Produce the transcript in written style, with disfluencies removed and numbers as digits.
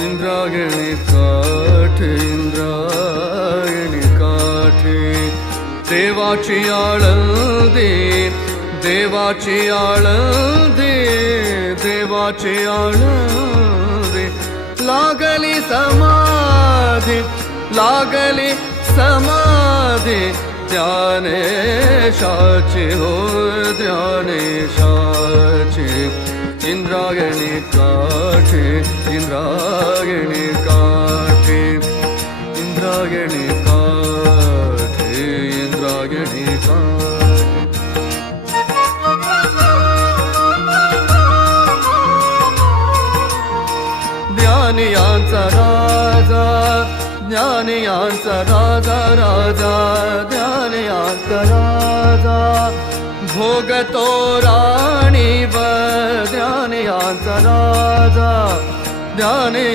इंद्रायणी काठे इंद्रायणी काठे देवाची आळंदी देवाची आळंदी देवाची आळंदी लागली समाधी लागली समाधी ध्यानेशाची हो ध्यानेशाची इंद्रायणी काठे इंद्रायणी काठे इंद्रायणी काठे इंद्रायणी काठे ज्ञानियांचा राजा ज्ञानियांचा राजा राजा ज्ञानियांचा राजा भोगतो राणी व ज्ञानियांचा राजा ज्ञानी